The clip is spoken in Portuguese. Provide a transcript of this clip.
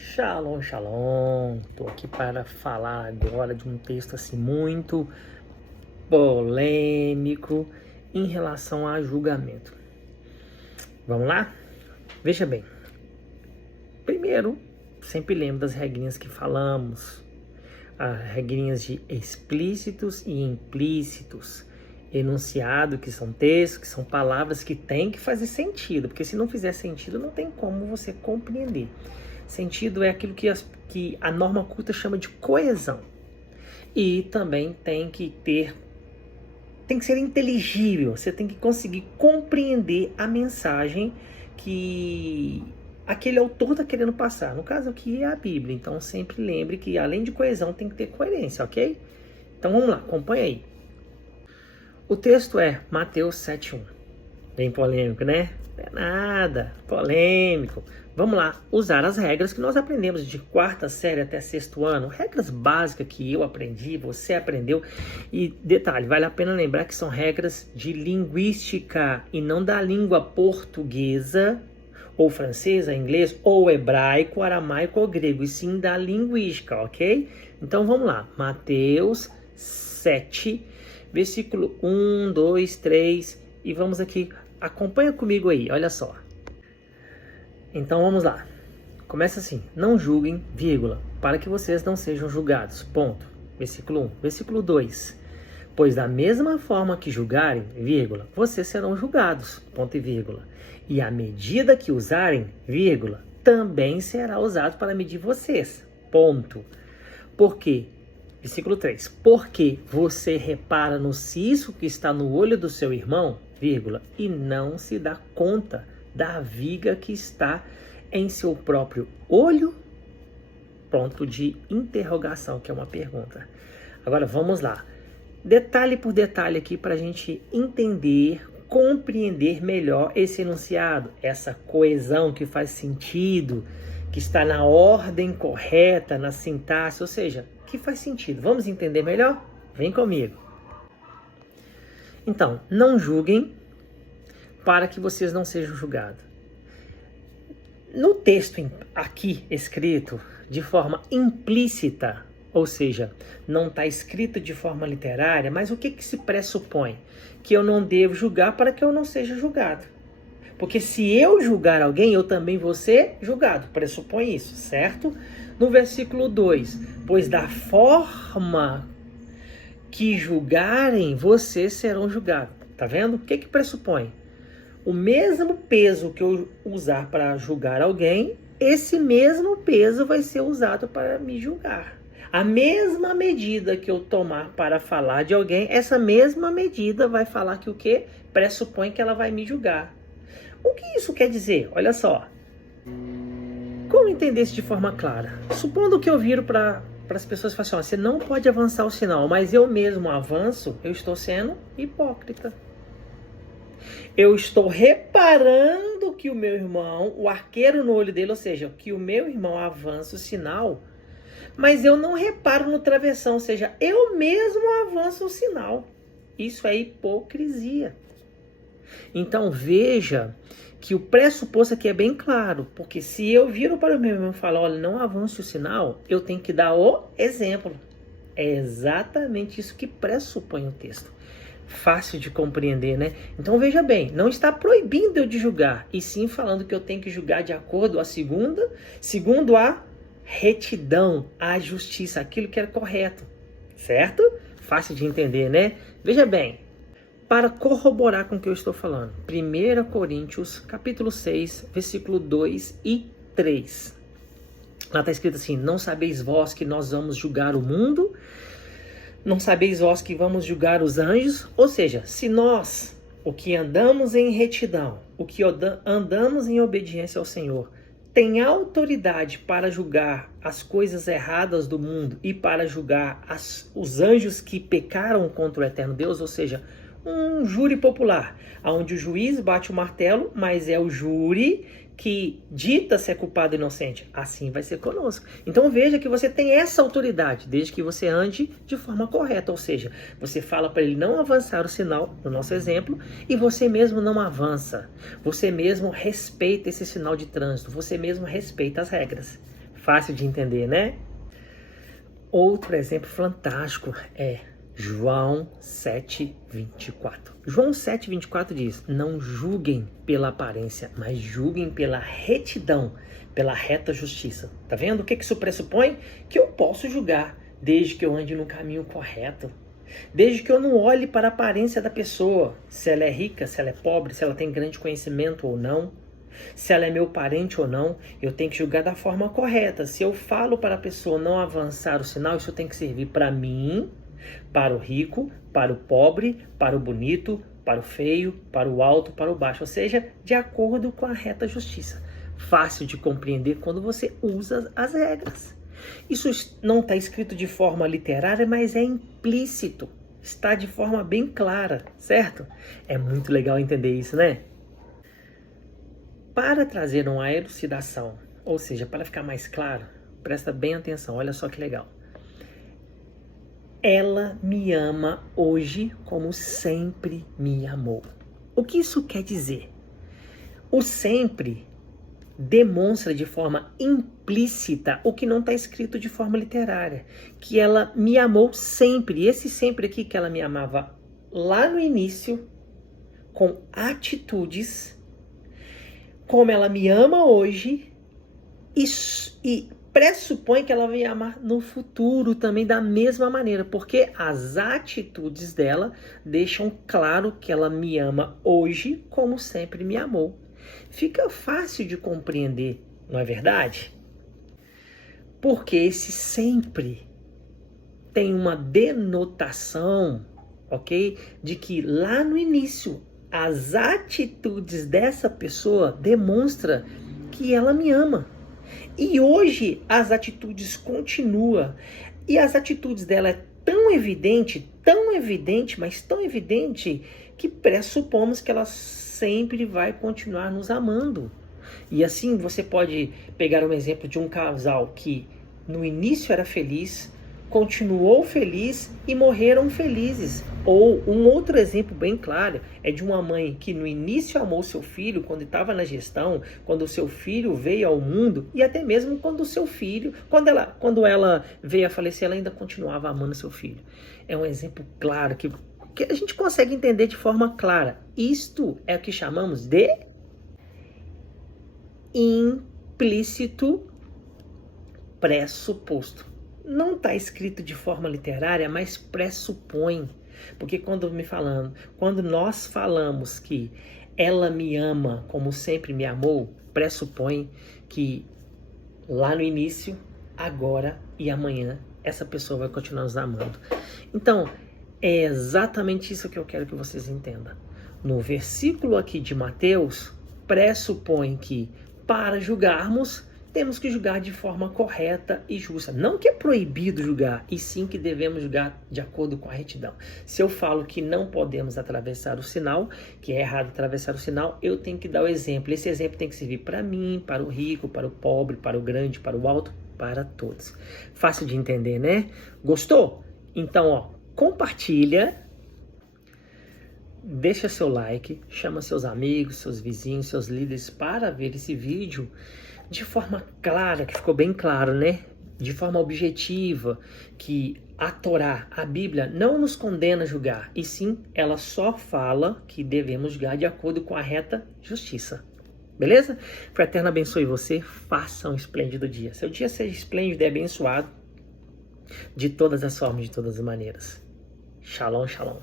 Shalom, shalom. Estou aqui para falar agora de um texto assim muito polêmico em relação a julgamento. Vamos lá? Veja bem. Primeiro, sempre lembro das regrinhas que falamos. As regrinhas de explícitos e implícitos. Enunciado, que são textos, que são palavras que têm que fazer sentido. Porque se não fizer sentido, não tem como você compreender. Sentido é aquilo que a norma culta chama de coesão. E também tem que ser inteligível. Você tem que conseguir compreender a mensagem que aquele autor está querendo passar. No caso aqui é a Bíblia. Então sempre lembre que além de coesão tem que ter coerência, ok? Então vamos lá, acompanha aí. O texto é Mateus 7:1. Bem polêmico, né? Não é nada, polêmico. Vamos lá, usar as regras que nós aprendemos de quarta série até sexto ano. Regras básicas que eu aprendi, você aprendeu. E detalhe, vale a pena lembrar que são regras de linguística e não da língua portuguesa, ou francesa, inglês, ou hebraico, aramaico ou grego, e sim da linguística, ok? Então vamos lá, Mateus 7, versículo 1, 2, 3, e vamos aqui, acompanha comigo aí, olha só. Então vamos lá. Começa assim: não julguem, vírgula, para que vocês não sejam julgados. Ponto. Versículo 1. Versículo 2. Pois da mesma forma que julgarem, vírgula, vocês serão julgados. Ponto e vírgula. E a medida que usarem, vírgula, também será usado para medir vocês. Ponto. Por quê? Versículo 3. Porque você repara no cisco que está no olho do seu irmão, vírgula, e não se dá conta da viga que está em seu próprio olho? Ponto de interrogação, que é uma pergunta. Agora vamos lá. Detalhe por detalhe aqui para a gente entender, compreender melhor esse enunciado. Essa coesão que faz sentido, que está na ordem correta, na sintaxe, ou seja, que faz sentido. Vamos entender melhor? Vem comigo. Então, não julguem para que vocês não sejam julgados. No texto aqui escrito de forma implícita, ou seja, não está escrito de forma literária, mas o que se pressupõe? Que eu não devo julgar para que eu não seja julgado. Porque se eu julgar alguém, eu também vou ser julgado. Pressupõe isso, certo? No versículo 2, pois da forma que julgarem, vocês serão julgados. Tá vendo? O que pressupõe? O mesmo peso que eu usar para julgar alguém, esse mesmo peso vai ser usado para me julgar. A mesma medida que eu tomar para falar de alguém, essa mesma medida vai falar que o quê? Pressupõe que ela vai me julgar. O que isso quer dizer? Olha só. Como entender isso de forma clara? Supondo que eu viro para as pessoas e falo assim, ó, você não pode avançar o sinal, mas eu mesmo avanço, eu estou sendo hipócrita. Eu estou reparando que o meu irmão, o arqueiro no olho dele, ou seja, que o meu irmão avança o sinal, mas eu não reparo no travessão, ou seja, eu mesmo avanço o sinal. Isso é hipocrisia. Então veja que o pressuposto aqui é bem claro, porque se eu viro para o meu irmão e falo, olha, não avance o sinal, eu tenho que dar o exemplo. É exatamente isso que pressupõe o texto. Fácil de compreender, né? Então veja bem, não está proibindo eu de julgar, e sim falando que eu tenho que julgar de acordo segundo a retidão, a justiça, aquilo que é correto, certo? Fácil de entender, né? Veja bem, para corroborar com o que eu estou falando, 1 Coríntios, capítulo 6, versículo 2 e 3. Lá está escrito assim, não sabeis vós que nós vamos julgar o mundo? Não sabeis vós que vamos julgar os anjos? Ou seja, se nós, o que andamos em retidão, o que andamos em obediência ao Senhor, tem autoridade para julgar as coisas erradas do mundo e para julgar os anjos que pecaram contra o eterno Deus, ou seja, um júri popular, onde o juiz bate o martelo, mas é o júri que dita se é culpado ou inocente. Assim vai ser conosco. Então veja que você tem essa autoridade, desde que você ande de forma correta. Ou seja, você fala para ele não avançar o sinal, no nosso exemplo, e você mesmo não avança. Você mesmo respeita esse sinal de trânsito. Você mesmo respeita as regras. Fácil de entender, né? Outro exemplo fantástico é João 7:24. João 7:24 diz: não julguem pela aparência, mas julguem pela retidão, pela reta justiça. Tá vendo? O que isso pressupõe? Que eu posso julgar desde que eu ande no caminho correto. Desde que eu não olhe para a aparência da pessoa, se ela é rica, se ela é pobre, se ela tem grande conhecimento ou não, se ela é meu parente ou não, eu tenho que julgar da forma correta. Se eu falo para a pessoa não avançar o sinal, isso tem que servir para mim, para o rico, para o pobre, para o bonito, para o feio, para o alto, para o baixo. Ou seja, de acordo com a reta justiça. Fácil de compreender quando você usa as regras. Isso não está escrito de forma literária, mas é implícito. Está de forma bem clara, certo? É muito legal entender isso, né? Para trazer uma elucidação, ou seja, para ficar mais claro, presta bem atenção, olha só que legal. Ela me ama hoje como sempre me amou. O que isso quer dizer? O sempre demonstra de forma implícita o que não está escrito de forma literária, que ela me amou sempre. E esse sempre aqui que ela me amava lá no início, com atitudes, como ela me ama hoje e pressupõe que ela vai me amar no futuro também da mesma maneira, porque as atitudes dela deixam claro que ela me ama hoje como sempre me amou. Fica fácil de compreender, não é verdade? Porque esse sempre tem uma denotação, ok? De que lá no início as atitudes dessa pessoa demonstram que ela me ama. E hoje as atitudes continuam. E as atitudes dela é tão evidente, mas tão evidente, que pressupomos que ela sempre vai continuar nos amando. E assim você pode pegar um exemplo de um casal que no início era feliz, continuou feliz e morreram felizes. Ou um outro exemplo bem claro é de uma mãe que no início amou seu filho quando estava na gestão, quando o seu filho veio ao mundo, e até mesmo quando o seu filho, quando ela veio a falecer, ela ainda continuava amando seu filho. É um exemplo claro que a gente consegue entender de forma clara. Isto é o que chamamos de implícito pressuposto. Não está escrito de forma literária, mas pressupõe. Porque quando nós falamos que ela me ama como sempre me amou, pressupõe que lá no início, agora e amanhã, essa pessoa vai continuar nos amando. Então, é exatamente isso que eu quero que vocês entendam. No versículo aqui de Mateus, pressupõe que para julgarmos, temos que julgar de forma correta e justa. Não que é proibido julgar, e sim que devemos julgar de acordo com a retidão. Se eu falo que não podemos atravessar o sinal, que é errado atravessar o sinal, eu tenho que dar o exemplo. Esse exemplo tem que servir para mim, para o rico, para o pobre, para o grande, para o alto, para todos. Fácil de entender, né? Gostou? Então, compartilha, deixa seu like, chama seus amigos, seus vizinhos, seus líderes para ver esse vídeo de forma clara, que ficou bem claro, né? De forma objetiva, que a Torá, a Bíblia, não nos condena a julgar, e sim, ela só fala que devemos julgar de acordo com a reta justiça. Beleza? Que o Eterno abençoe você, faça um esplêndido dia. Seu dia seja esplêndido e abençoado de todas as formas, de todas as maneiras. Shalom, shalom.